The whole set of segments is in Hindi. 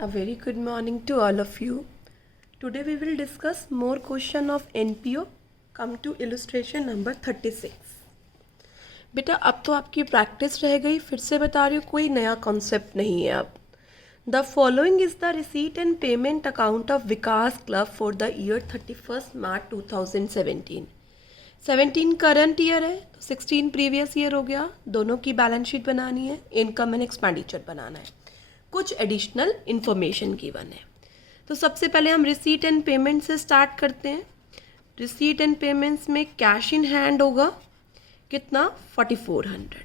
A very good morning to all of you. Today we will discuss more question of NPO. Come to illustration number 36. बेटा अब तो आपकी प्रैक्टिस रह गई, फिर से बता रही हूँ, कोई नया कॉन्सेप्ट नहीं है अब. The following is the receipt and payment account of Vikas club for the year 31 March 2017. 17 current year है तो 16 प्रीवियस ईयर हो गया. दोनों की बैलेंस शीट बनानी है, इनकम एंड एक्सपेंडिचर बनाना है, कुछ एडिशनल इन्फॉर्मेशन गिवन है. तो सबसे पहले हम रिसीट एंड पेमेंट से स्टार्ट करते हैं. रिसीट एंड पेमेंट्स में कैश इन हैंड होगा कितना 4400.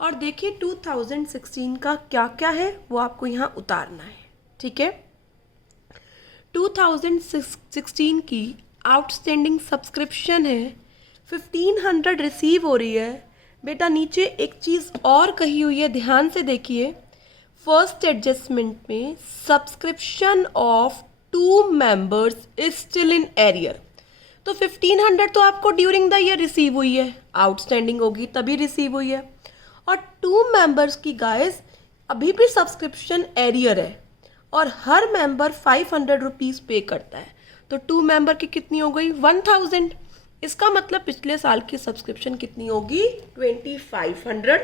और देखिए 2016 का क्या क्या है वो आपको यहाँ उतारना है. ठीक है, 2016 की आउटस्टैंडिंग सब्सक्रिप्शन है 1500 रिसीव हो रही है. बेटा नीचे एक चीज़ और कही हुई है, ध्यान से देखिए. फर्स्ट एडजस्टमेंट में subscription of 2 members is still in arrear. तो 1500 तो आपको ड्यूरिंग द ईयर रिसीव हुई है, आउटस्टैंडिंग होगी तभी रिसीव हुई है. और 2 मेंबर्स की गाइस अभी भी सब्सक्रिप्शन एरियर है और हर मेंबर 500 रुपीज़ पे करता है. तो 2 मेंबर की कितनी हो गई 1000. इसका मतलब पिछले साल की सब्सक्रिप्शन कितनी होगी 2500.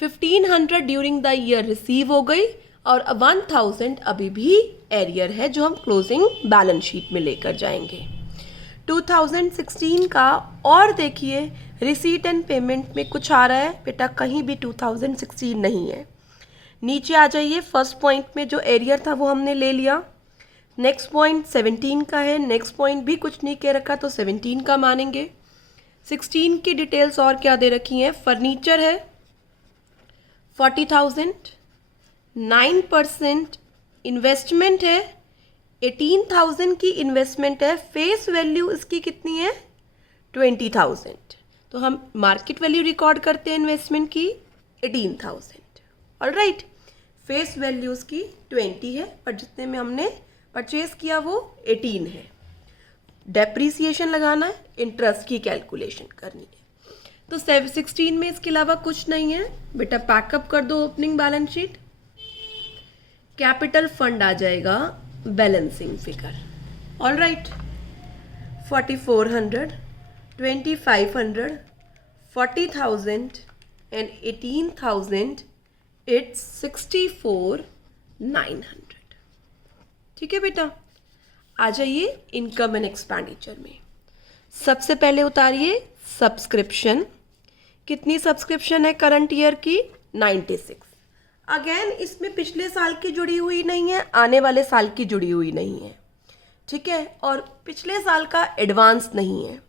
1500 ड्यूरिंग द ईयर रिसीव हो गई और 1000 अभी भी एरियर है जो हम क्लोजिंग बैलेंस शीट में लेकर जाएंगे. 2016 का और देखिए रिसीट एंड पेमेंट में कुछ आ रहा है बेटा, कहीं भी 2016 नहीं है. नीचे आ जाइए, फर्स्ट पॉइंट में जो एरियर था वो हमने ले लिया. नेक्स्ट पॉइंट 17 का है, नेक्स्ट पॉइंट भी कुछ नहीं कह रखा तो 17 का मानेंगे. 16 की डिटेल्स और क्या दे रखी हैं. फर्नीचर है 40,000, 9% इन्वेस्टमेंट है 18,000 की इन्वेस्टमेंट है. फेस वैल्यू इसकी कितनी है 20,000. तो हम मार्केट वैल्यू रिकॉर्ड करते हैं इन्वेस्टमेंट की 18,000. ऑलराइट, फेस वैल्यू उसकी 20 है पर जितने में हमने परचेज किया वो 18 है. डेप्रीसिएशन लगाना है, इंटरेस्ट की कैलकुलेशन करनी है. तो 16 में इसके अलावा कुछ नहीं है बेटा. पैकअप कर दो opening balance sheet. Capital fund आ जाएगा balancing figure. All right, 4400, 2500, 40,000 and 18,000 it's 64,900. ठीक है बेटा, आ जाइए इनकम एंड एक्सपेंडिचर में. सबसे पहले उतारिए सब्सक्रिप्शन. कितनी सब्सक्रिप्शन है करंट ईयर की 96. अगेन इसमें पिछले साल की जुड़ी हुई नहीं है, आने वाले साल की जुड़ी हुई नहीं है. ठीक है, और पिछले साल का एडवांस नहीं है.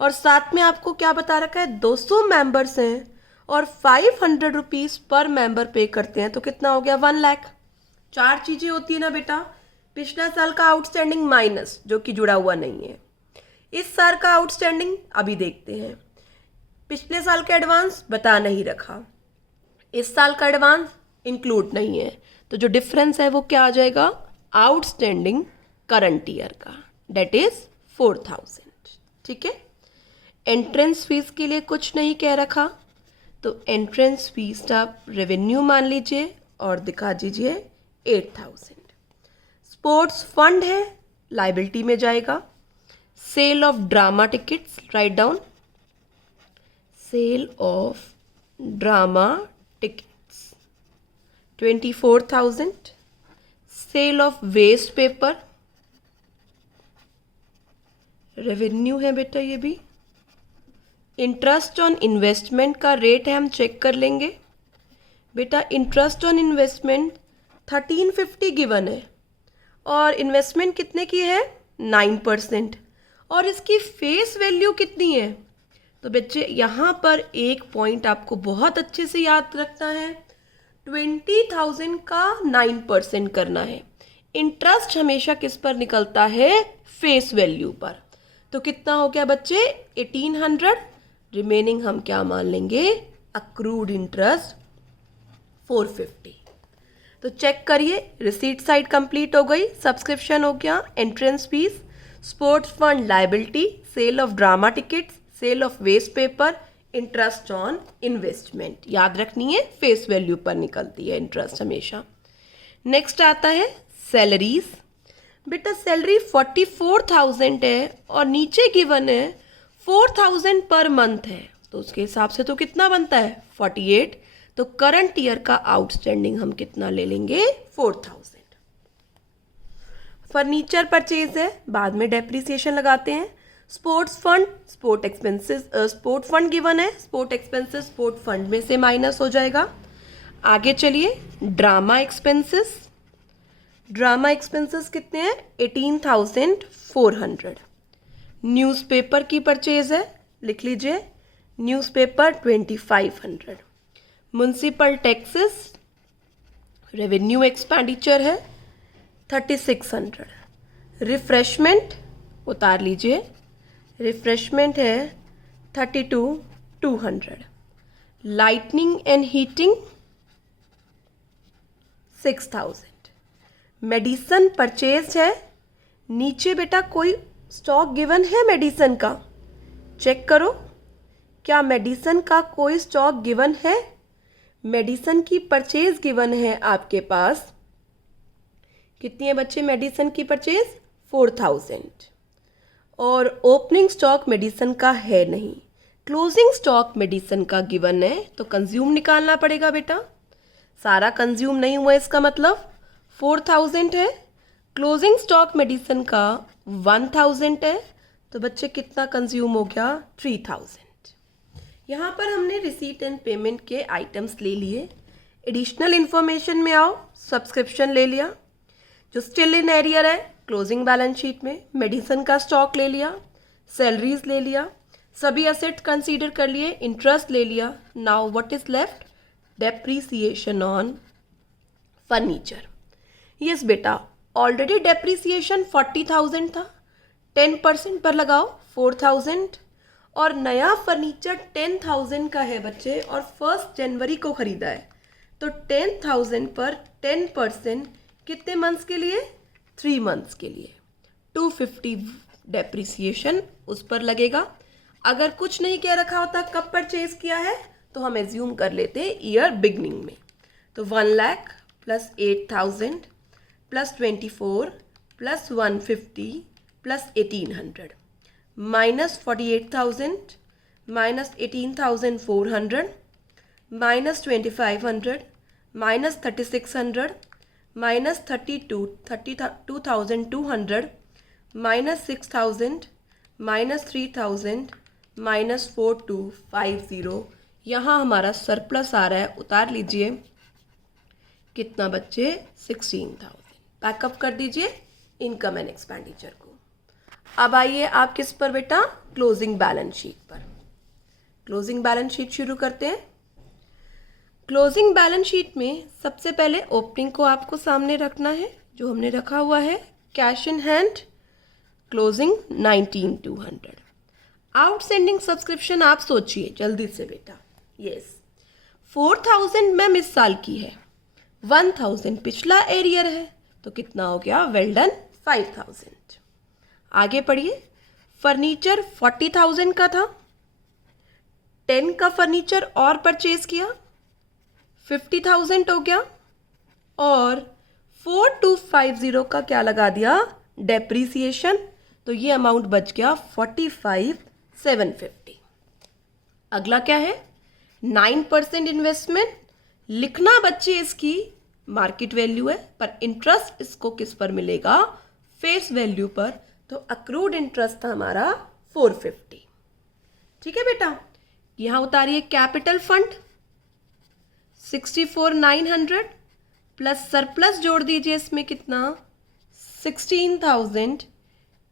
और साथ में आपको क्या बता रखा है 200 मेंबर्स हैं और 500 रुपीज़ पर मेंबर पे करते हैं तो कितना हो गया 1 लाख. 4 चीज़ें होती है ना बेटा. पिछला साल का आउटस्टैंडिंग माइनस जो कि जुड़ा हुआ नहीं है, इस साल का आउटस्टैंडिंग अभी देखते हैं, पिछले साल का एडवांस बता नहीं रखा, इस साल का एडवांस इंक्लूड नहीं है. तो जो डिफरेंस है वो क्या आ जाएगा आउटस्टैंडिंग करंट ईयर का, डेट इज 4000. ठीक है, एंट्रेंस फीस के लिए कुछ नहीं कह रखा तो एंट्रेंस फीस आप रेवेन्यू मान लीजिए और दिखा दीजिए 8000. स्पोर्ट्स फंड है, लाइबिलिटी में जाएगा. Sale of drama tickets, right down, sale of drama tickets 24,000. Sale of waste paper revenue है बेटा ये भी. इंटरेस्ट ऑन इन्वेस्टमेंट का रेट है, हम चेक कर लेंगे बेटा. इंटरेस्ट ऑन इन्वेस्टमेंट 1350 गिवन है और इन्वेस्टमेंट कितने की है 9%. और इसकी फेस वैल्यू कितनी है. तो बच्चे यहाँ पर एक पॉइंट आपको बहुत अच्छे से याद रखना है, 20,000 का 9% करना है. इंटरेस्ट हमेशा किस पर निकलता है फेस वैल्यू पर. तो कितना हो गया बच्चे 1800. रिमेनिंग हम क्या मान लेंगे अक्रूड इंटरेस्ट 450. तो चेक करिए, रिसीट साइड कंप्लीट हो गई, सब्सक्रिप्शन हो गया, entrance fees, sports fund liability, sale of drama tickets, sale of waste paper, interest on investment. याद रखनी है फेस वैल्यू पर निकलती है इंटरेस्ट हमेशा. नेक्स्ट आता है सैलरीज। बेटा सैलरी 44,000 है और नीचे गिवन है 4,000 पर मंथ है, तो उसके हिसाब से तो कितना बनता है 48। तो करंट ईयर का आउटस्टैंडिंग हम कितना ले लेंगे 4,000। फर्नीचर परचेज है, बाद में डेप्रिसिएशन लगाते हैं। Sports fund, sport expenses, sport fund given है, स्पोर्ट एक्सपेंसेस स्पोर्ट फंड में से माइनस हो जाएगा। आगे चलिए ड्रामा एक्सपेंसेस। ड्रामा एक्सपेंसेस कितने हैं 18,400। न्यूज़पेपर की परचेज है, लिख लीजिए newspaper 2,500। Municipal taxes revenue expenditure है 3,600। रिफ्रेशमेंट उतार लीजिए, रिफ्रेशमेंट है 32,200। Lightning and heating 6,000। Medicine purchase है, नीचे बेटा कोई स्टॉक गिवन है मेडिसन का, चेक करो क्या मेडिसन का कोई स्टॉक गिवन है। मेडिसन की परचेज गिवन है आपके पास, कितनी है बच्चे मेडिसन की परचेज 4,000, और ओपनिंग स्टॉक मेडिसन का है नहीं। क्लोजिंग स्टॉक मेडिसन का गिवन है तो कंज्यूम निकालना पड़ेगा बेटा। सारा कंज्यूम नहीं हुआ इसका मतलब 4,000 है, क्लोजिंग स्टॉक मेडिसन का 1,000 है, तो बच्चे कितना कंज्यूम हो गया 3,000। यहाँ पर हमने रिसीट एंड पेमेंट के आइटम्स ले लिए। एडिशनल इन्फॉर्मेशन में आओ, सब्सक्रिप्शन ले लिया, जो स्टिल इन एरियर है क्लोजिंग बैलेंस शीट में, मेडिसन का स्टॉक ले लिया, सैलरीज ले लिया, सभी असेट्स कंसीडर कर लिए, इंटरेस्ट ले लिया। Now what is left, depreciation on furniture. Yes बेटा ऑलरेडी डेप्रीसिएशन 40,000 था, 10% पर लगाओ 4,000, और नया फर्नीचर 10,000 का है बच्चे और 1 जनवरी को ख़रीदा है, तो 10,000 पर 10% कितने मंथ्स के लिए 3 मंथ्स के लिए 250 डेप्रीसिएशन उस पर लगेगा। अगर कुछ नहीं कह रखा होता कब परचेज किया है तो हम एज्यूम कर लेते ईयर बिगनिंग में, तो 1 lakh plus 8,000 plus 24 plus 150 plus 1,800 minus 48,000 minus 18,400 minus 2,500 minus 3,600 minus 32,200 minus 6,000 minus 3,000 minus 4,250। यहाँ हमारा सरप्लस आ रहा है, उतार लीजिए कितना बच्चे 16,000। पैकअप कर दीजिए इनकम एंड एक्सपेंडिचर को। अब आइए आप किस पर बेटा, क्लोजिंग बैलेंस शीट पर। क्लोजिंग बैलेंस शीट शुरू करते हैं। क्लोजिंग बैलेंस शीट में सबसे पहले ओपनिंग को आपको सामने रखना है, जो हमने रखा हुआ है cash in hand closing 19,200। Outstanding subscription आप सोचिए जल्दी से बेटा। यस 4,000 मैम इस साल की है, 1,000 पिछला एरियर है, तो कितना हो गया वेल डन 5,000। आगे पढ़िए, फर्नीचर 40,000 का था, 10 का फर्नीचर और परचेज किया 50,000 हो गया, और 4,250 का क्या लगा दिया डेप्रीसिएशन, तो ये अमाउंट बच गया 45,750। अगला क्या है 9% इन्वेस्टमेंट, लिखना बच्चे इसकी मार्केट वैल्यू है, पर इंटरेस्ट इसको किस पर मिलेगा फेस वैल्यू पर, तो अक्रूड इंटरेस्ट था हमारा 450। ठीक है बेटा, यहाँ उतारिए कैपिटल फंड 64,900 प्लस सरप्लस जोड़ दीजिए इसमें कितना 16,000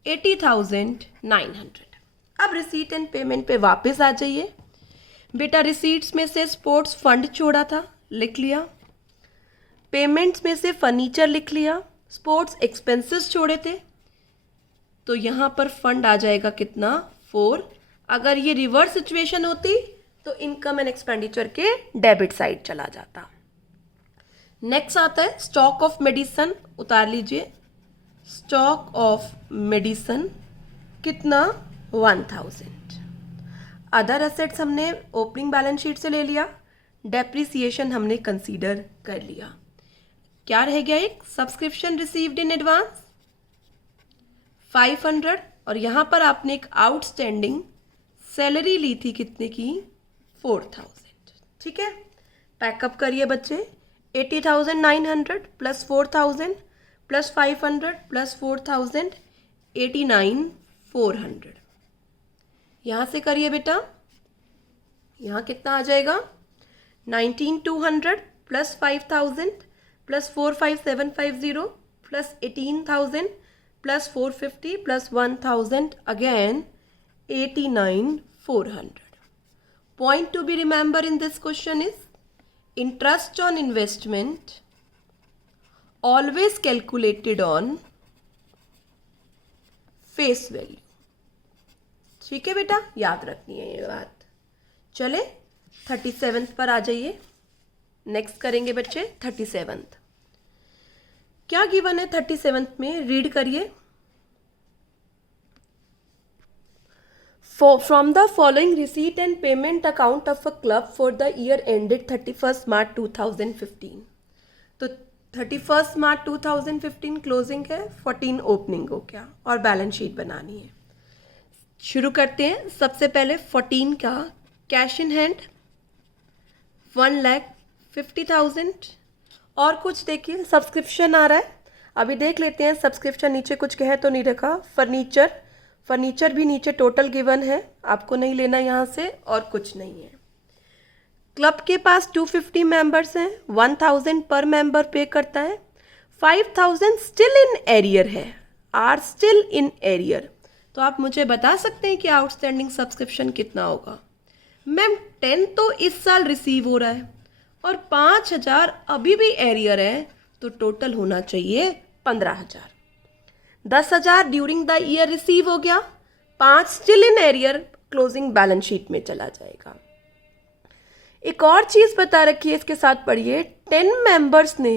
80,900। अब रिसीट एंड पेमेंट पे वापस आ जाइए बेटा। रिसीट्स में से स्पोर्ट्स फंड छोड़ा था, लिख लिया। पेमेंट्स में से फर्नीचर लिख लिया। स्पोर्ट्स एक्सपेंसेस छोड़े थे, तो यहाँ पर फंड आ जाएगा कितना 4। अगर ये रिवर्स सिचुएशन होती तो इनकम एंड एक्सपेंडिचर के डेबिट साइड चला जाता। नेक्स्ट आता है स्टॉक ऑफ मेडिसन, उतार लीजिए स्टॉक ऑफ मेडिसन कितना 1,000। अदर एसेट्स हमने ओपनिंग बैलेंस शीट से ले लिया, डेप्रीसिएशन हमने कंसीडर कर लिया। क्या रह गया, एक सब्सक्रिप्शन रिसीव्ड इन एडवांस 500, और यहाँ पर आपने एक आउटस्टैंडिंग सैलरी ली थी कितने की, 4000। ठीक है, पैकअप करिए बच्चे, 80,900 प्लस 4,000 प्लस 500 प्लस 4,000, 89,400। यहाँ से करिए बेटा, यहाँ कितना आ जाएगा, 19,200 plus 5,000 plus 4,5,750 plus 18,000 plus 450 plus 1,000, again 89,400. Point to be remembered in this question is interest on investment always calculated on face value. ठीक है बेटा, याद रखनी है ये बात। चले 37th पर आ जाइए, नेक्स्ट करेंगे बच्चे 37th। क्या गिवन है 37th में, रीड करिए। From the following receipt and payment account of a club for the year ended 31st March 2015। तो 31st March 2015 क्लोजिंग है, 14 ओपनिंग हो गया और बैलेंस शीट बनानी है। शुरू करते हैं। सबसे पहले 14 का कैश इन हैंड 1,50,000, और कुछ देखिए सब्सक्रिप्शन आ रहा है, अभी देख लेते हैं सब्सक्रिप्शन नीचे कुछ कह तो नहीं रखा। फर्नीचर भी नीचे टोटल गिवन है, आपको नहीं लेना यहाँ से, और कुछ नहीं है। क्लब के पास 250 मेंबर्स हैं, 1,000 पर मेंबर पे करता है, 5,000 स्टिल इन एरियर है, आर स्टिल इन एरियर। तो आप मुझे बता सकते हैं कि आउटस्टैंडिंग सब्सक्रिप्शन कितना होगा। मैम 10 तो इस साल रिसीव हो रहा है और 5,000 अभी भी एरियर है, तो टोटल होना चाहिए 15,000। 10,000 ड्यूरिंग द ईयर रिसीव हो गया, 5 still in arrear, closing balance sheet में चला जाएगा। एक और चीज बता रखी है, इसके साथ पढ़िए। 10 मेंबर्स ने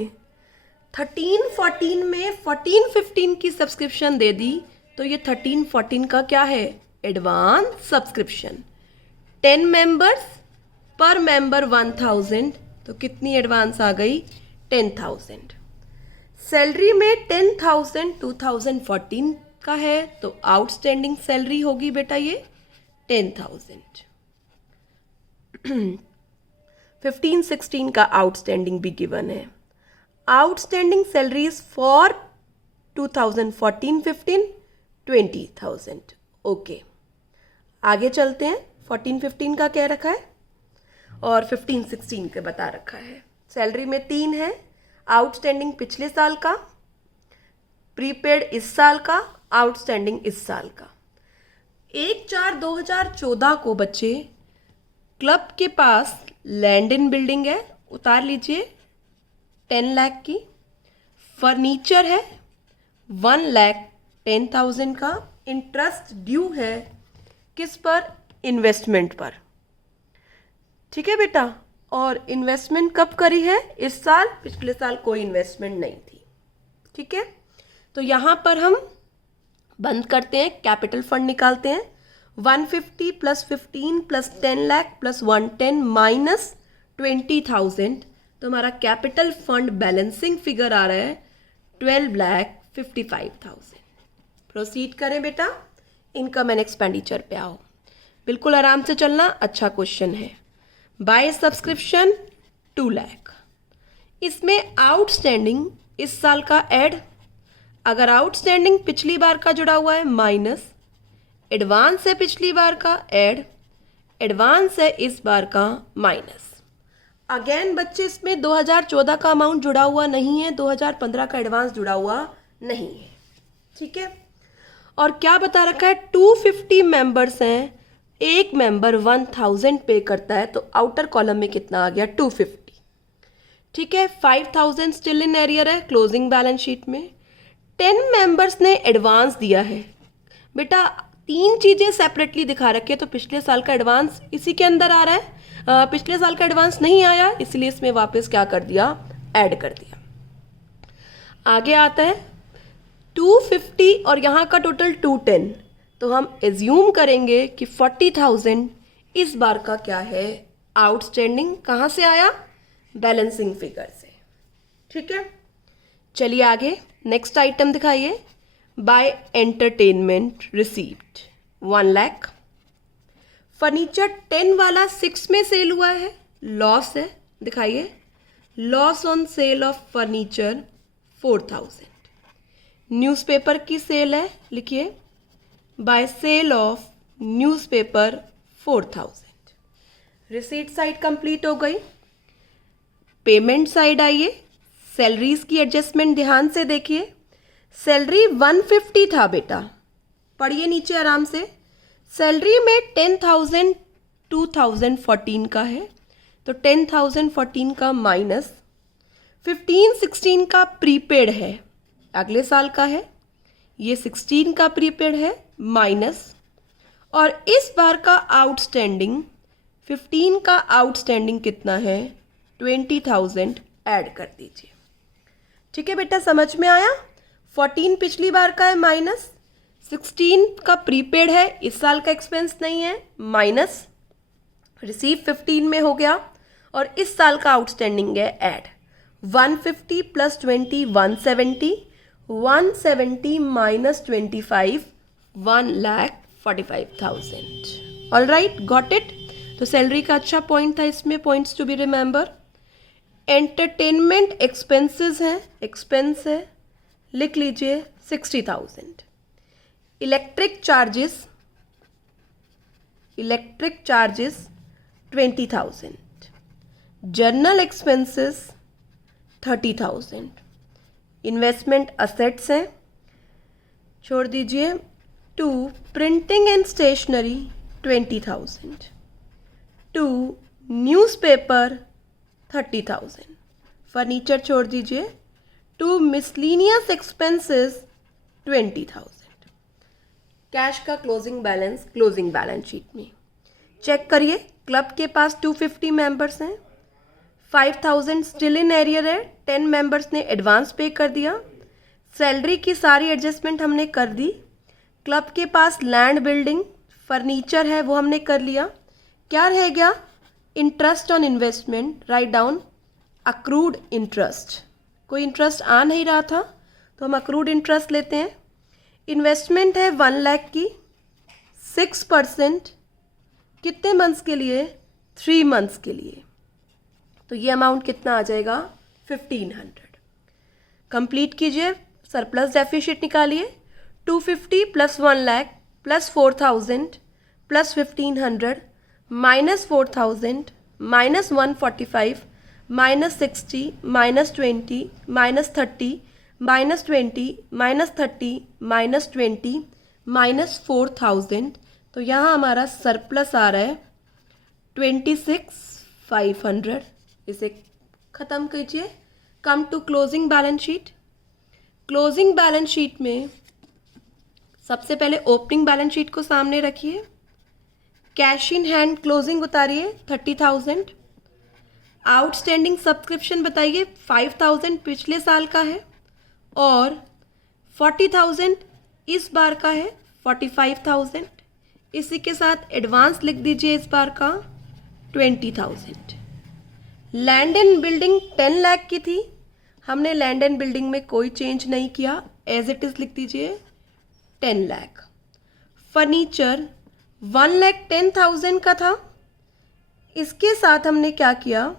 13-14 में 14-15 की सब्सक्रिप्शन दे दी, तो ये 13-14 का क्या है, एडवांस सब्सक्रिप्शन। 10 मेंबर्स पर मेंबर 1,000, तो कितनी एडवांस आ गई, 10,000। सैलरी में 10,000 2014 का है, तो आउटस्टैंडिंग सैलरी होगी बेटा ये 10,000। 15-16 का आउटस्टैंडिंग भी गिवन है। Outstanding salaries for 2014-15 20,000। ओके, आगे चलते हैं। 14-15 का क्या रखा है और 15-16 के बता रखा है। सैलरी में 3 है, आउटस्टैंडिंग पिछले साल का, प्रीपेड इस साल का, आउटस्टैंडिंग इस साल का। 1/4/2014 को बच्चे क्लब के पास लैंड इन बिल्डिंग है, उतार लीजिए 10 लाख की। फर्नीचर है 1,10,000 का। इंटरेस्ट ड्यू है किस पर, इन्वेस्टमेंट पर। ठीक है बेटा, और इन्वेस्टमेंट कब करी है, इस साल, पिछले साल कोई इन्वेस्टमेंट नहीं थी। ठीक है, तो यहाँ पर हम बंद करते हैं, कैपिटल फंड निकालते हैं। 150 plus 15 plus 10 lakh plus 110 minus 20,000, तो हमारा कैपिटल फंड बैलेंसिंग फिगर आ रहा है 12,55,000। प्रोसीड करें बेटा, इनकम एंड एक्सपेंडिचर पे आओ। बिल्कुल आराम से चलना, अच्छा क्वेश्चन है। बाय सब्सक्रिप्शन 2 लाख, इसमें आउटस्टैंडिंग इस साल का ऐड, अगर आउटस्टैंडिंग पिछली बार का जुड़ा हुआ है माइनस, एडवांस है पिछली बार का ऐड, एडवांस है इस बार का माइनस। अगेन बच्चे इसमें 2014 का अमाउंट जुड़ा हुआ नहीं है, 2015 का एडवांस जुड़ा हुआ नहीं है। ठीक है, और क्या बता रखा है, 250 मेंबर्स हैं, एक मेंबर 1,000 पे करता है, तो आउटर कॉलम में कितना आ गया, 250। ठीक है, 5,000 स्टिल इन एरियर है क्लोजिंग बैलेंस शीट में। 10 मेंबर्स ने एडवांस दिया है। बेटा 3 चीज़ें सेपरेटली दिखा रखी है, तो पिछले साल का एडवांस इसी के अंदर आ रहा है, पिछले साल का एडवांस नहीं आया, इसलिए इसमें वापस क्या कर दिया, ऐड कर दिया। आगे आता है 250 और यहाँ का टोटल 210, तो हम एज्यूम करेंगे कि 40,000 इस बार का क्या है, आउटस्टैंडिंग। कहाँ से आया, बैलेंसिंग फिगर से। ठीक है, चलिए आगे, नेक्स्ट आइटम दिखाइए। By entertainment receipt 1 lakh. Furniture 10 वाला 6 में सेल हुआ है, लॉस है, दिखाइए। Loss on sale of furniture 4000। Newspaper की सेल है, लिखिए by sale of newspaper 4000। Receipt side complete हो गई। पेमेंट साइड आइए। सैलरीज की एडजस्टमेंट ध्यान से देखिए। सैलरी 150 था बेटा, पढ़िए नीचे आराम से। सैलरी में 10,000 2014 का है, तो 10,014 का माइनस 15-16 का प्रीपेड है, अगले साल का है। ये 16 का प्रीपेड है माइनस, और इस बार का आउटस्टैंडिंग 15 का आउटस्टैंडिंग कितना है 20,000 ऐड कर दीजिए। ठीक है बेटा, समझ में आया। 14 पिछली बार का है माइनस, 16 का प्रीपेड है, इस साल का एक्सपेंस नहीं है, माइनस रिसीव 15 में हो गया, और इस साल का आउटस्टैंडिंग है add 150 plus 20 170, 170 minus 25 1,45,000। All right, got it. तो सैलरी का अच्छा पॉइंट था इसमें, points to be remember. Entertainment expenses हैं, एक्सपेंस है, लिख लीजिए 60,000। Electric charges 20,000। General expenses 30,000। Investment assets हैं, छोड़ दीजिए। 2 printing and stationery 20,000। 2 newspaper 30,000। Furniture छोड़ दीजिए। 2 मिसलीनियस एक्सपेंसेस 20,000। कैश का क्लोजिंग बैलेंस शीट में चेक करिए। क्लब के पास 250 मेंबर्स हैं, 5,000 स्टिल इन एरियर है, 10 मेंबर्स ने एडवांस पे कर दिया। सैलरी की सारी एडजस्टमेंट हमने कर दी। क्लब के पास लैंड, बिल्डिंग, फर्नीचर है, वो हमने कर लिया। क्या रह गया? Interest on investment, write down accrued interest. कोई इंटरेस्ट आ नहीं रहा था तो हम अक्रूड इंटरेस्ट लेते हैं। इन्वेस्टमेंट है 1 लाख की, 6% कितने मंथ्स के लिए? 3 मंथ्स के लिए। तो ये अमाउंट कितना आ जाएगा? 1,500। कंप्लीट कीजिए, सरप्लस डेफिसिट निकालिए। 250 plus 1 lakh plus 4,000 plus 1,500 minus 4,000 minus 145 minus 60 minus 20 minus 30 minus 20 minus 30 minus 20 minus 4,000। तो यहाँ हमारा सरप्लस आ रहा है 26,500। इसे ख़त्म कीजिए। Come to closing balance sheet. Closing balance sheet में सबसे पहले ओपनिंग बैलेंस शीट को सामने रखिए। कैश इन हैंड क्लोजिंग उतारिए 30,000। आउटस्टैंडिंग सब्सक्रिप्शन बताइए 5,000 पिछले साल का है, और 40,000 इस बार का है, 45,000। इसी के साथ एडवांस लिख दीजिए इस बार का 20,000। लैंड एंड बिल्डिंग 10 लाख की थी, हमने लैंड एंड बिल्डिंग में कोई चेंज नहीं किया, एज इट इज़ लिख दीजिए 10 लाख। फर्नीचर 1,10,000 का था, इसके साथ हमने क्या किया?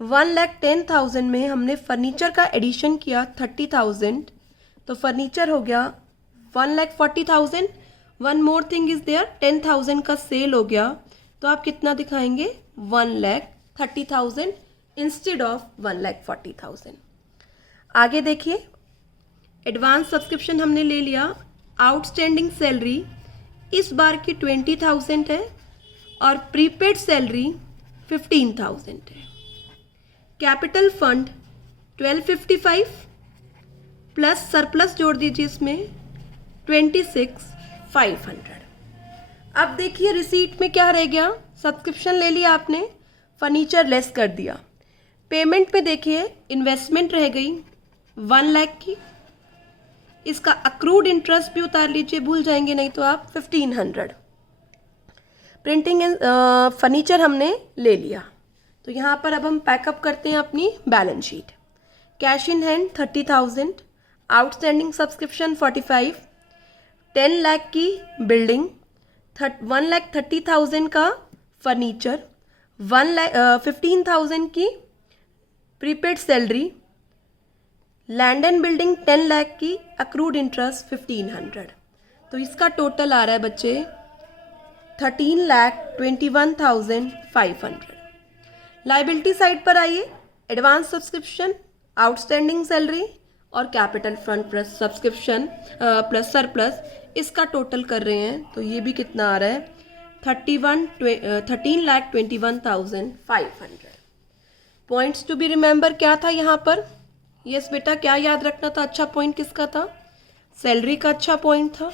1,10,000 में हमने फर्नीचर का एडिशन किया 30,000, तो फर्नीचर हो गया 1,40,000। One more thing is there, 10,000 का सेल हो गया, तो आप कितना दिखाएंगे? 1,30,000 इंस्टेड ऑफ 1,40,000। आगे देखिए, एडवांस सब्सक्रिप्शन हमने ले लिया। आउटस्टैंडिंग सैलरी इस बार की 20,000 है, और प्रीपेड सैलरी 15,000 है। कैपिटल फंड 1,255 प्लस सरप्लस जोड़ दीजिए इसमें 26,500। अब देखिए रिसीट में क्या रह गया? सब्सक्रिप्शन ले लिया आपने, फर्नीचर लेस कर दिया। पेमेंट में देखिए इन्वेस्टमेंट रह गई 1 लाख की, इसका अक्रूड इंटरेस्ट भी उतार लीजिए, भूल जाएंगे नहीं तो आप, 1,500। प्रिंटिंग एंड फर्नीचर हमने ले लिया। तो यहाँ पर अब हम पैकअप करते हैं अपनी balance sheet. Cash in hand 30,000, outstanding subscription 45, 10 lakh की बिल्डिंग, 1,30,000 का फर्नीचर, 15,000 की prepaid salary, land and building 10 lakh की, अक्रूड इंटरेस्ट 1,500। तो इसका टोटल आ रहा है बच्चे 13,21,500। लाइबिलिटी साइड पर आइए, एडवांस सब्सक्रिप्शन, आउटस्टैंडिंग सैलरी और capital fund plus subscription plus surplus, इसका टोटल कर रहे हैं तो ये भी कितना आ रहा है 13,21,500। पॉइंट्स टू बी रिमेंबर क्या था यहाँ पर? यस बेटा, क्या याद रखना था? अच्छा पॉइंट किसका था? सैलरी का अच्छा पॉइंट था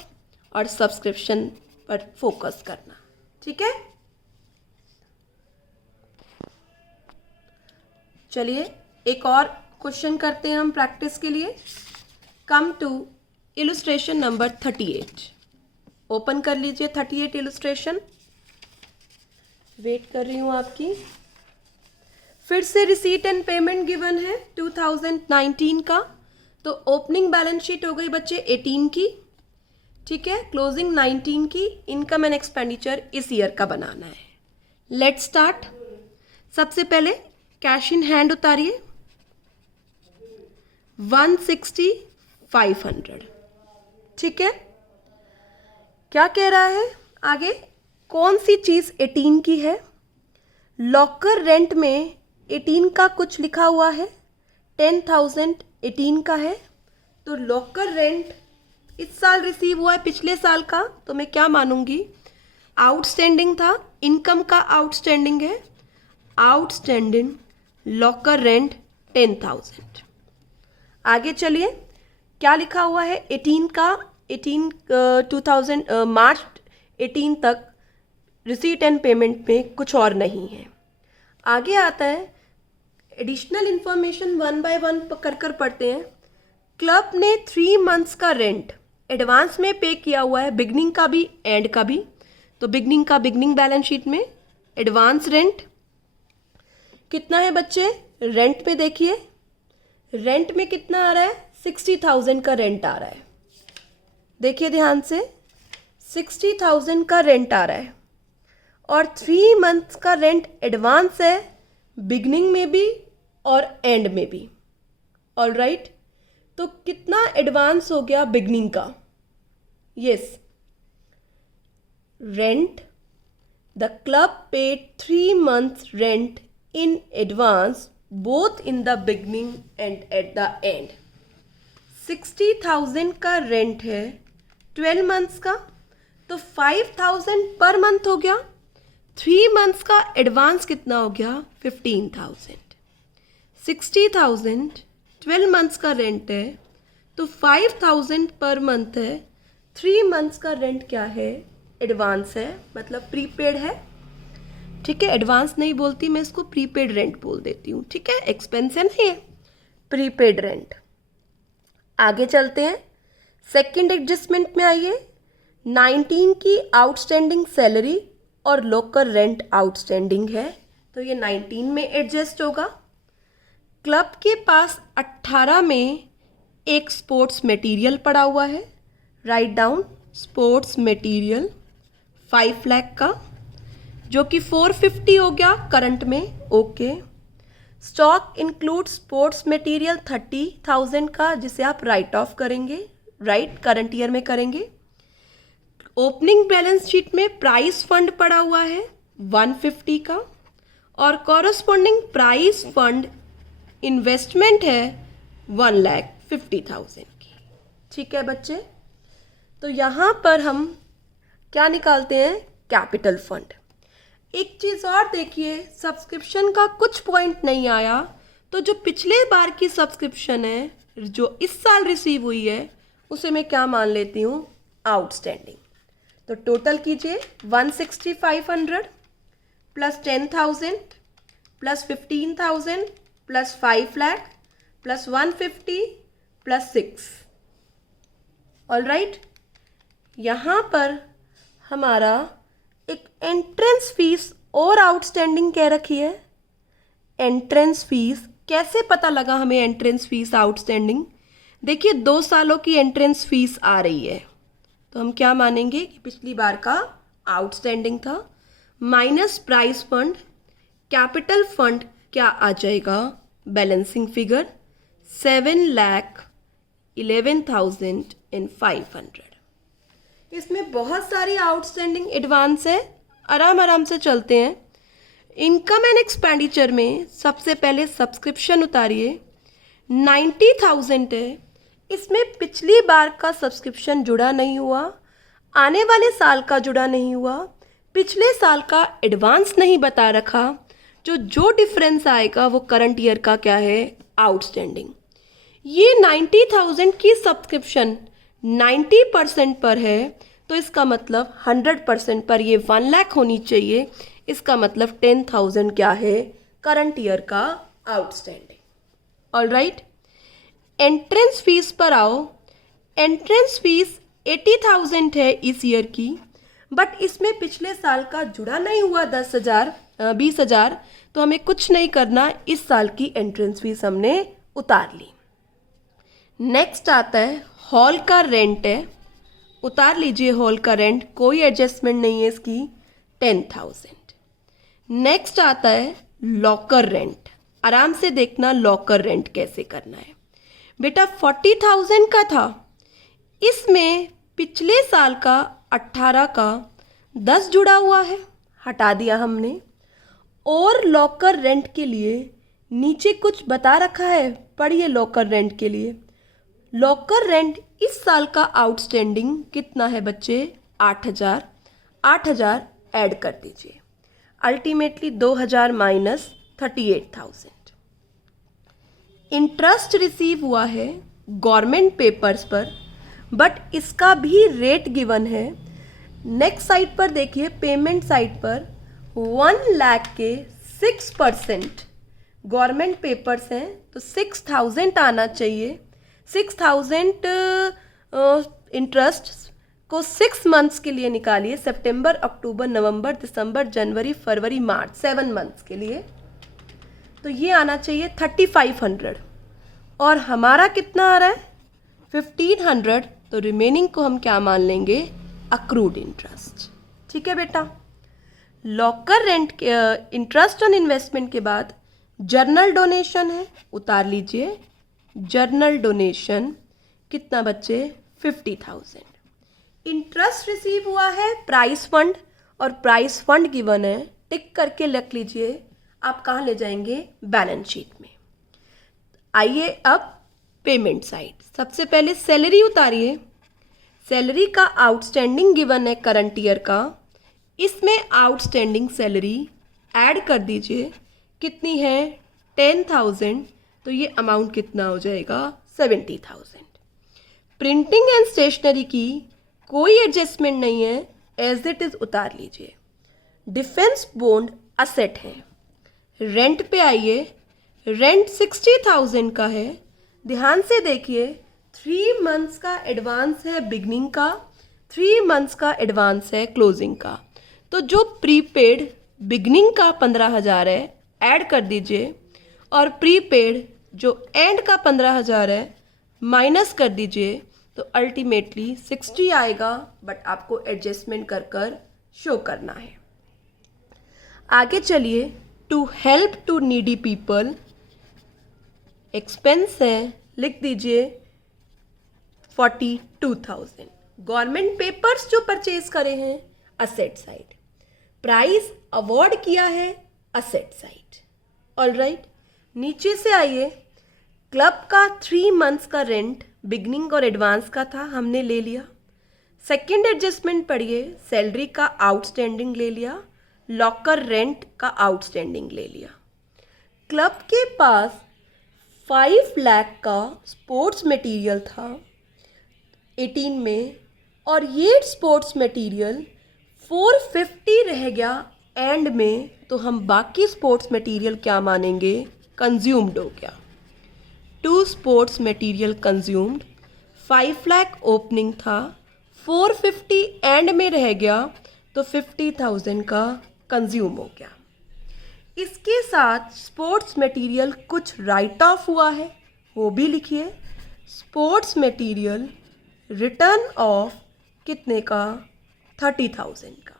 और सब्सक्रिप्शन पर फोकस करना। ठीक है, चलिए एक और क्वेश्चन करते हैं हम प्रैक्टिस के लिए। Come to illustration number 38। Open कर लीजिए 38 इलस्ट्रेशन। वेट कर रही हूँ आपकी। फिर से रिसीट एंड पेमेंट गिवन है 2019 का, तो ओपनिंग बैलेंस शीट हो गई बच्चे 18 की, ठीक है, क्लोजिंग 19 की, इनकम एंड एक्सपेंडिचर इस ईयर का बनाना है। Let's start. सबसे पहले कैश इन हैंड उतारिए 160,500, ठीक है। क्या कह रहा है आगे? कौन सी चीज़ 18 की है? लॉकर रेंट में 18 का कुछ लिखा हुआ है, 10,000 18 का है, तो लॉकर रेंट इस साल रिसीव हुआ है पिछले साल का, तो मैं क्या मानूंगी? आउटस्टैंडिंग था, इनकम का आउटस्टैंडिंग है, आउटस्टैंडिंग लॉकर रेंट 10,000। आगे चलिए, क्या लिखा हुआ है 18 का? 2000 मार्च 18 तक रिसीट एंड पेमेंट में कुछ और नहीं है। आगे आता है additional information, one by one कर कर पढ़ते हैं। क्लब ने 3 मंथ्स का रेंट एडवांस में पे किया हुआ है, बिगनिंग का भी एंड का भी, तो बिगनिंग का बिगनिंग बैलेंस शीट में, एडवांस रेंट कितना है बच्चे? रेंट में देखिए, रेंट में कितना आ रहा है? 60,000 का रेंट आ रहा है। देखिए ध्यान से, 60,000 का रेंट आ रहा है और 3 मंथ्स का रेंट एडवांस है, बिगनिंग में भी और एंड में भी। ऑल राइट, तो कितना एडवांस हो गया बिगनिंग का? Yes, rent, the club paid 3 months rent in advance both in the beginning and at the end. 60,000 का रेंट है 12 मंथ्स का, तो 5,000 पर मंथ हो गया। 3 मंथ्स का एडवांस कितना हो गया? 15,000। 60,000 12 मंथ्स का रेंट है, तो 5,000 पर मंथ है। 3 मंथ्स का रेंट क्या है? एडवांस है, मतलब प्रीपेड है, ठीक है। एडवांस नहीं बोलती मैं, इसको प्रीपेड रेंट बोल देती हूँ, ठीक है। एक्सपेंस है नहीं है, प्रीपेड रेंट। आगे चलते हैं, सेकंड एडजस्टमेंट में आइए। 19 की आउटस्टैंडिंग सैलरी और लोकल रेंट आउटस्टैंडिंग है, तो ये 19 में एडजस्ट होगा। क्लब के पास 18 में एक स्पोर्ट्स मटेरियल पड़ा हुआ है, write down, sports material 5 lakh का, जो कि 450 हो गया करंट में, okay. Stock include sports material 30,000 का, जिसे आप राइट ऑफ करेंगे, राइट, करंट ईयर में करेंगे। ओपनिंग बैलेंस शीट में प्राइस फंड पड़ा हुआ है 150 का और कॉरस्पॉन्डिंग प्राइस फंड इन्वेस्टमेंट है 1,50,000 की, ठीक है बच्चे। तो यहाँ पर हम क्या निकालते हैं? Capital fund. एक चीज़ और देखिए, सब्सक्रिप्शन का कुछ पॉइंट नहीं आया, तो जो पिछले बार की सब्सक्रिप्शन है जो इस साल रिसीव हुई है, उसे मैं क्या मान लेती हूँ? आउटस्टैंडिंग। तो टोटल कीजिए 160,500 plus 10,000 plus 15,000 plus 5 lakh plus 150 plus 6। All right, यहाँ पर हमारा एक एंट्रेंस फीस और आउटस्टैंडिंग कह रखी है। एंट्रेंस फीस कैसे पता लगा हमें एंट्रेंस फीस आउटस्टैंडिंग? देखिए 2 सालों की एंट्रेंस फीस आ रही है, तो हम क्या मानेंगे कि पिछली बार का आउटस्टैंडिंग था, minus price fund, capital fund क्या आ जाएगा, बैलेंसिंग फिगर 7,11,500। इसमें बहुत सारी आउटस्टैंडिंग एडवांस है, आराम से चलते हैं। इनकम एंड एक्सपेंडिचर में सबसे पहले सब्सक्रिप्शन उतारिए, 90,000 है। इसमें पिछली बार का सब्सक्रिप्शन जुड़ा नहीं हुआ, आने वाले साल का जुड़ा नहीं हुआ, पिछले साल का एडवांस नहीं बता रखा। जो डिफरेंस आएगा वो करंट ईयर का क्या है, आउटस्टैंडिंग। ये 90,000 की सब्सक्रिप्शन 90% पर है, तो इसका मतलब 100% पर ये 1 लाख होनी चाहिए। इसका मतलब 10,000 क्या है, करंट ईयर का outstanding. All right, entrance fees पर आओ। एंट्रेंस फीस 80,000 है इस ईयर की, बट इसमें पिछले साल का जुड़ा नहीं हुआ 20,000, तो हमें कुछ नहीं करना, इस साल की एंट्रेंस फीस हमने उतार ली। नेक्स्ट आता है हॉल का रेंट है, उतार लीजिए हॉल का रेंट, कोई एडजस्टमेंट नहीं है इसकी, 10,000। नेक्स्ट आता है लॉकर रेंट। आराम से देखना लॉकर रेंट कैसे करना है। बेटा 40,000 का था, इसमें पिछले साल का 18 का 10 जुड़ा हुआ है, हटा दिया हमने। और लॉकर रेंट के लिए नीचे कुछ बता रखा है, पढ़िए लॉकर रेंट के लिए। लॉकर रेंट इस साल का आउटस्टैंडिंग कितना है बच्चे, 8,000। 8,000 ऐड कर दीजिए, अल्टीमेटली 2,000 माइनस 38,000। इंटरेस्ट रिसीव हुआ है गवर्नमेंट पेपर्स पर, बट इसका भी रेट गिवन है। नेक्स्ट साइड पर देखिए, पेमेंट साइड पर 1 लाख के 6% गवर्नमेंट पेपर्स हैं, तो 6,000 आना चाहिए। 6,000 इंटरेस्ट को 6 मंथ्स के लिए निकालिए, सितंबर, अक्टूबर, नवंबर, दिसंबर, जनवरी, फरवरी, मार्च, 7 मंथ्स के लिए। तो ये आना चाहिए 3,500, और हमारा कितना आ रहा है 1,500, तो रिमेनिंग को हम क्या मान लेंगे, अक्रूड इंटरेस्ट। ठीक है बेटा। लॉकर रेंट के इंटरेस्ट ऑन इन्वेस्टमेंट के बाद जर्नल डोनेशन है, उतार लीजिए। जर्नल डोनेशन कितना बच्चे, 50,000। इंटरेस्ट रिसीव हुआ है प्राइस फंड, और प्राइस फंड गिवन है, टिक करके लिख लीजिए। आप कहाँ ले जाएंगे, बैलेंस शीट में। आइए अब पेमेंट साइड। सबसे पहले सैलरी उतारिए। सैलरी का आउटस्टैंडिंग गिवन है करंट ईयर का, इसमें आउटस्टैंडिंग सैलरी ऐड कर दीजिए। कितनी है, 10,000, तो ये अमाउंट कितना हो जाएगा, 70,000। प्रिंटिंग एंड स्टेशनरी की कोई एडजस्टमेंट नहीं है, एज इट इज उतार लीजिए। डिफेंस बॉन्ड असेट है। रेंट पे आइए, रेंट 60,000 का है। ध्यान से देखिए, 3 मंथ्स का एडवांस है बिगनिंग का, 3 मंथ्स का एडवांस है क्लोजिंग का। तो जो प्रीपेड बिगनिंग का 15,000 है ऐड कर दीजिए, और प्रीपेड जो एंड का 15,000 है माइनस कर दीजिए, तो अल्टीमेटली 60 आएगा, बट आपको एडजस्टमेंट कर कर शो करना है। आगे चलिए, to help to needy people expense है, लिख दीजिए 42,000। गवर्नमेंट पेपर्स जो परचेज करे हैं, असेट साइड। प्राइस अवॉर्ड किया है, असेट साइड। ऑल राइट, नीचे से आइए। क्लब का 3 मंथ्स का रेंट बिगनिंग और एडवांस का था, हमने ले लिया। सेकंड एडजस्टमेंट पढ़िए, सैलरी का आउटस्टैंडिंग ले लिया, लॉकर रेंट का आउटस्टैंडिंग ले लिया। क्लब के पास 5 लाख का स्पोर्ट्स मटेरियल था 18 में, और ये स्पोर्ट्स मटेरियल 450 रह गया एंड में, तो हम बाकी स्पोर्ट्स मटेरियल क्या मानेंगे, कंज्यूम्ड हो गया। 2 sports material consumed, 5 lakh opening था, 450 एंड में रह गया, तो 50,000 का कंज्यूम हो गया। इसके साथ स्पोर्ट्स मटेरियल कुछ राइट ऑफ हुआ है, वो भी लिखिए। स्पोर्ट्स मटेरियल रिटर्न ऑफ कितने का? 30,000 का।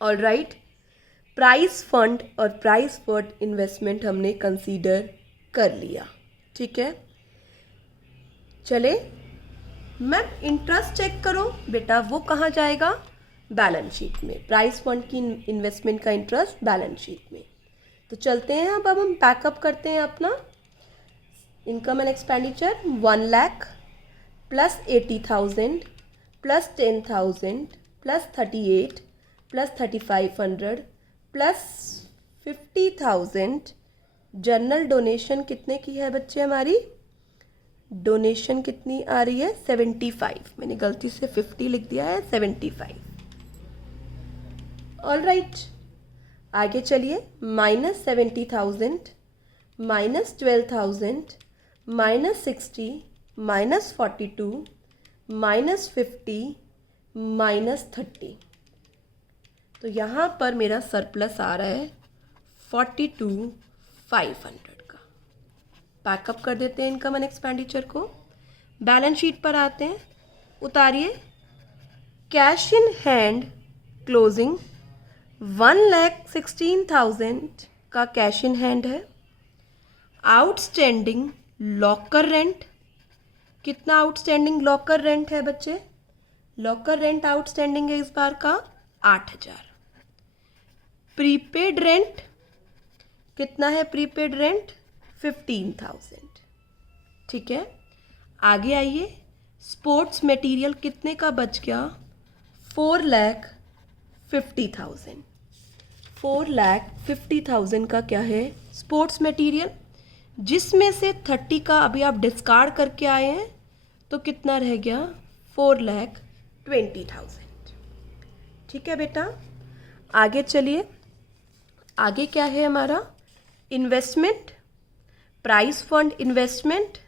ऑल राइट, प्राइस फंड और प्राइस फंड इन्वेस्टमेंट हमने कंसीडर कर लिया, ठीक है। चले मैम, इंटरेस्ट चेक करो। बेटा वो कहाँ जाएगा? बैलेंस शीट में। प्राइस फंड की इन्वेस्टमेंट का इंटरेस्ट बैलेंस शीट में। तो चलते हैं, अब हम पैकअप करते हैं अपना income and expenditure. 1 lakh plus 80,000 plus 10,000 plus 38 plus 3,500 plus 50,000। General donation कितने की है बच्चे हमारी? डोनेशन कितनी आ रही है? 75। मैंने गलती से 50 लिख दिया है, 75। ऑल राइट, आगे चलिए। -70,000 -12,000 -60 -42 -50 -30। तो यहाँ पर मेरा सरप्लस आ रहा है 42,500 का। पैकअप कर देते हैं इनकम एंड एक्सपेंडिचर को। बैलेंस शीट पर आते हैं, उतारिए। कैश इन हैंड क्लोजिंग 1,16,000 का कैश इन हैंड है। आउटस्टैंडिंग लॉकर रेंट, कितना आउटस्टैंडिंग लॉकर रेंट है बच्चे? लॉकर रेंट आउटस्टैंडिंग है इस बार का 8,000। प्रीपेड रेंट कितना है? प्रीपेड रेंट 15,000, ठीक है। आगे आइए, स्पोर्ट्स मटेरियल कितने का बच गया? 4,50,000। 4,50,000 का क्या है? स्पोर्ट्स मटेरियल, जिसमें से 30 का अभी आप डिस्कार्ड करके आए हैं, तो कितना रह गया? 4,20,000, ठीक है बेटा। आगे चलिए, आगे क्या है हमारा? Investment, price fund investment.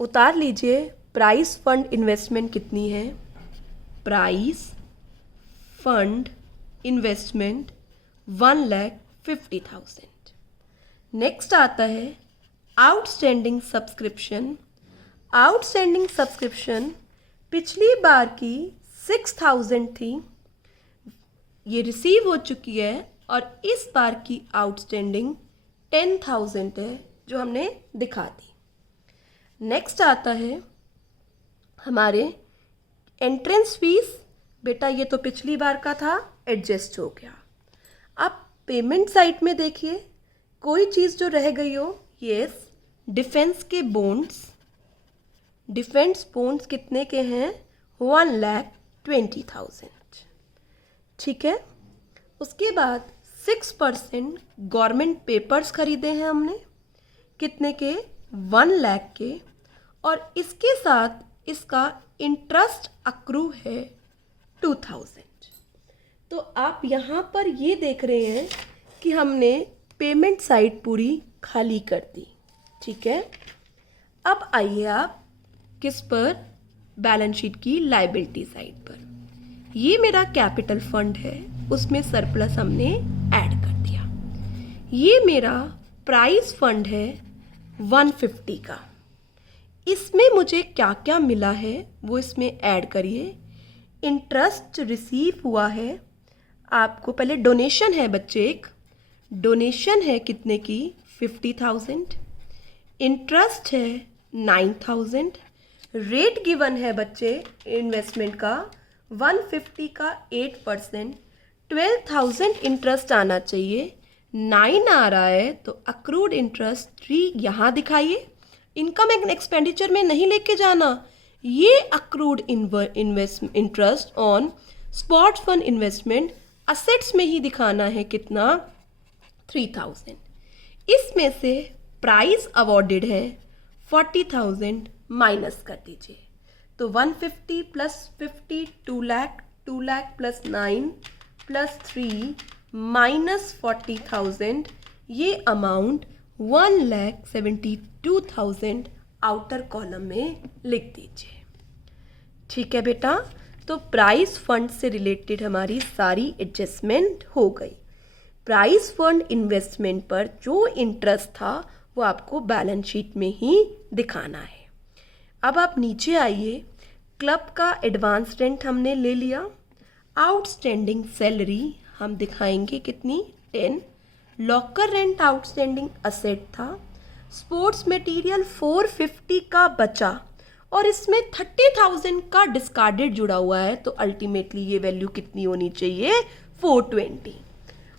उतार लीजिए, प्राइस फंड इन्वेस्टमेंट कितनी है? Price fund investment 1,50,000। नेक्स्ट आता है आउटस्टैंडिंग सब्सक्रिप्शन। आउटस्टैंडिंग सब्सक्रिप्शन पिछली बार की 6,000 थी, ये रिसीव हो चुकी है, और इस बार की आउटस्टैंडिंग 10,000 है, जो हमने दिखा दी। नेक्स्ट आता है हमारे एंट्रेंस फीस। बेटा ये तो पिछली बार का था, एडजस्ट हो गया। अब पेमेंट साइड में देखिए, कोई चीज़ जो रह गई हो। यस, डिफेंस के बॉन्ड्स। डिफेंस बॉन्ड्स कितने के हैं? 1,20,000, ठीक है। उसके बाद 6% गवर्नमेंट पेपर्स खरीदे हैं हमने, कितने के? 1 लाख के, और इसके साथ इसका इंटरेस्ट अक्रू है 2,000। तो आप यहाँ पर ये देख रहे हैं कि हमने पेमेंट साइड पूरी खाली कर दी, ठीक है। अब आइए आप किस पर? बैलेंस शीट की लायबिलिटी साइड पर। ये मेरा कैपिटल फंड है, उसमें सरप्लस हमने ऐड कर दिया। ये मेरा प्राइस फंड है 150 का। इसमें मुझे क्या क्या मिला है वो इसमें ऐड करिए। इंटरेस्ट रिसीव हुआ है आपको, पहले डोनेशन है बच्चे, एक डोनेशन है कितने की? 50,000। इंटरेस्ट है 9,000। रेट गिवन है बच्चे इन्वेस्टमेंट का 150 का 8%, 12,000 इंटरेस्ट आना चाहिए। 9 आ रहा है, तो अक्रूड इंटरेस्ट 3 यहाँ दिखाइए। इनकम एंड एक्सपेंडिचर में नहीं लेके जाना, ये accrued interest on spot fund investment assets में ही दिखाना है। कितना? 3,000। इसमें से प्राइस अवॉर्डेड है 40,000, माइनस कर दीजिए। तो 150 plus 50 2 lakh, 2 lakh plus 9 plus 3 minus 40,000, ये अमाउंट 1,72,000 आउटर कॉलम में लिख दीजिए, ठीक है बेटा। तो प्राइस फंड से रिलेटेड हमारी सारी एडजस्टमेंट हो गई। प्राइस फंड इन्वेस्टमेंट पर जो इंटरेस्ट था वो आपको बैलेंस शीट में ही दिखाना है। अब आप नीचे आइए, क्लब का एडवांस रेंट हमने ले लिया, आउटस्टैंडिंग सैलरी हम दिखाएंगे कितनी 10, लॉकर रेंट आउटस्टैंडिंग असेट था, स्पोर्ट्स मटेरियल 450 का बचा और इसमें 30,000 का डिस्कार्डेड जुड़ा हुआ है, तो अल्टीमेटली ये वैल्यू कितनी होनी चाहिए 420।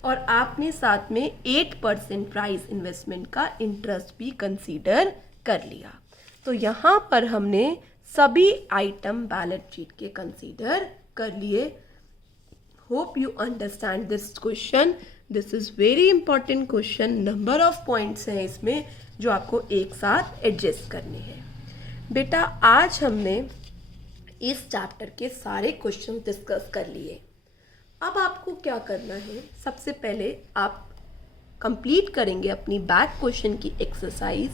और आपने साथ में 8% प्राइस इन्वेस्टमेंट का इंटरेस्ट भी कंसीडर कर लिया। तो यहाँ पर हमने सभी आइटम बैलेंस शीट के कंसीडर कर लिए। Hope you understand this question. This is very important question. Number of points हैं इसमें जो आपको एक साथ एडजस्ट करने हैं। बेटा आज हमने इस चैप्टर के सारे क्वेश्चन डिस्कस कर लिए। अब आपको क्या करना है, सबसे पहले आप कंप्लीट करेंगे अपनी बैक क्वेश्चन की एक्सरसाइज,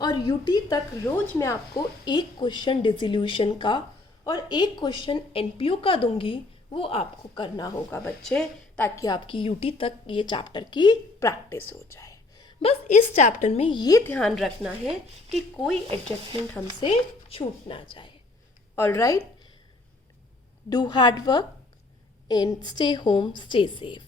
और यूटी तक रोज मैं आपको एक क्वेश्चन डिसोल्यूशन का और एक क्वेश्चन एनपीओ का दूंगी, वो आपको करना होगा बच्चे, ताकि आपकी यूटी तक ये चैप्टर की प्रैक्टिस हो जाए। बस इस चैप्टर में ये ध्यान रखना है कि कोई एडजस्टमेंट हमसे छूट ना जाए। All right, do hard work and stay home, stay safe.